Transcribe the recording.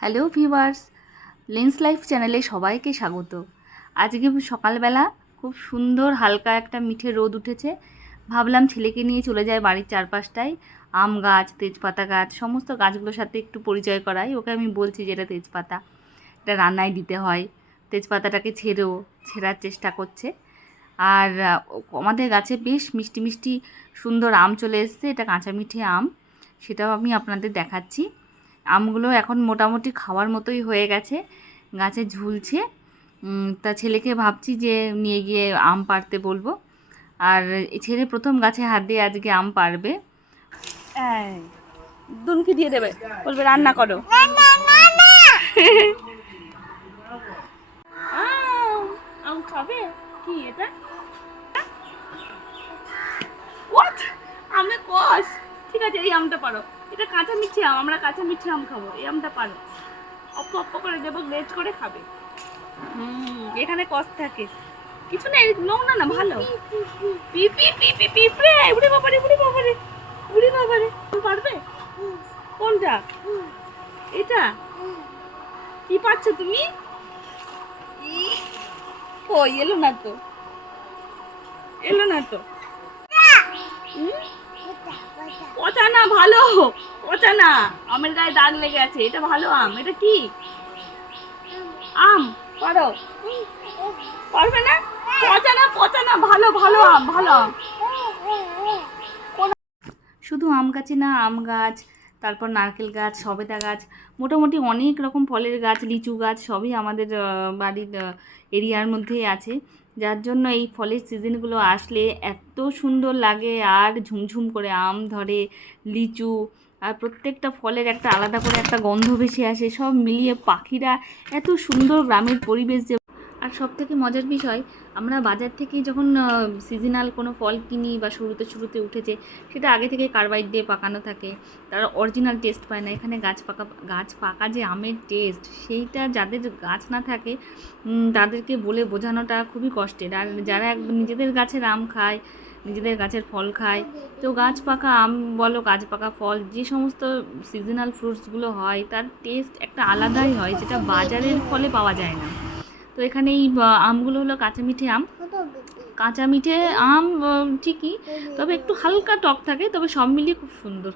Hello viewers lens life চ্যানেলে সবাইকে স্বাগত। আজকে সকালবেলা খুব সুন্দর হালকা একটা মিঠে রোদ উঠেছে। ভাবলাম ছেলেকে নিয়ে চলে যায় বাড়ির চারপাশটায়। আম গাছ, তেজপাতা গাছ, সমস্ত গাছগুলোর সাথে একটু পরিচয় করাই। ওকে আমি বলছি যে এটা তেজপাতা। এটা রান্নায় দিতে হয়। তেজপাতাটাকে ছেড়েও, ছেঁড়ার চেষ্টা করছে। আর আমাদের গাছে বেশ মিষ্টি মিষ্টি সুন্দর আম চলে এসছে। এটা কাঁচা মিঠে আম। সেটাও আমি আপনাদের দেখাচ্ছি। আমগুলো এখন মোটামুটি খাওয়ার মতোই হয়ে গেছে। গাছে ঝুলছে। তা ছেলেকে ভাবছি যে নিয়ে গিয়ে আম পাড়তে বলব। আর ছেলে প্রথম গাছে হাত দিয়ে আজকে আম পারবে দুনকি দিয়ে দেবে। বলবে রান্না করো। আম, কস ঠিক আছে এই আমটা পারো এটা কাঁচা মিষ্টি আম, আমরা কাঁচা মিষ্টি আম খাব, এই আমটা পারো। অপ্প অপ্প করে দেবো, গ্রেট করে খাবে। হুম, এখানে কস থাকে। কিছু নোং না না, ভালো। পিপি পিপি পিঁপড়ে উড়ে বাবারে উড়ে বাবারে উড়ে বাবারে পারবে? কোনটা? এটা? কি পাচ্ছ তুমি? কই, এলো না তো। এলো না তো। হুম? ভালো। পচা না, আমের গায়ে দাগ লেগে আছে, এটা ভালো আম, এটা কি? আম, পারো। পারবে না? পচা না পচা না, ভালো ভালো আম ভালো আম। শুধু আম গাছে না, আম গাছ, তারপর নারকেল গাছ, সবেদা গাছ, মোটামুটি অনেক রকম ফলের গাছ, লিচু গাছ, সবই আমাদের বাড়ির এরিয়ার মধ্যেই আছে। যার জন্য এই ফলের সিজনগুলো আসলে এত সুন্দর লাগে আর ঝুমঝুম করে আম ধরে, লিচু আর প্রত্যেকটা ফলের একটা আলাদা করে একটা গন্ধ ভেসে আসে। সব মিলিয়ে পাখিরা এত সুন্দর গ্রামের পরিবেশ যে আর সব থেকে মজার বিষয়, আমরা বাজার থেকে যখন সিজনাল কোনো ফল কিনি বা শুরুতে শুরুতে উঠেছে, সেটা আগে থেকে কার্বাইড দিয়ে পাকানো থাকে। তারা অরিজিনাল টেস্ট পায় না। এখানে গাছ পাকা গাছ পাকা যে আমের টেস্ট সেইটা যাদের গাছ না থাকে তাদেরকে বলে বোঝানোটা খুবই কষ্টের। আর যারা নিজেদের গাছের আম খায়, নিজেদের গাছের ফল খায়, তো গাছ পাকা আম বলো, গাছ পাকা ফল, যে সমস্ত সিজনাল ফ্রুটসগুলো হয়, তার টেস্ট একটা আলাদাই হয়, যেটা বাজারের ফলে পাওয়া যায় না। তো এখানে এই আমগুলো হলো কাঁচা মিঠে আম। কাঁচা মিঠে আম ঠিকই, তবে একটু হালকা টক থাকে, তবে সব মিলিয়ে খুব সুন্দর।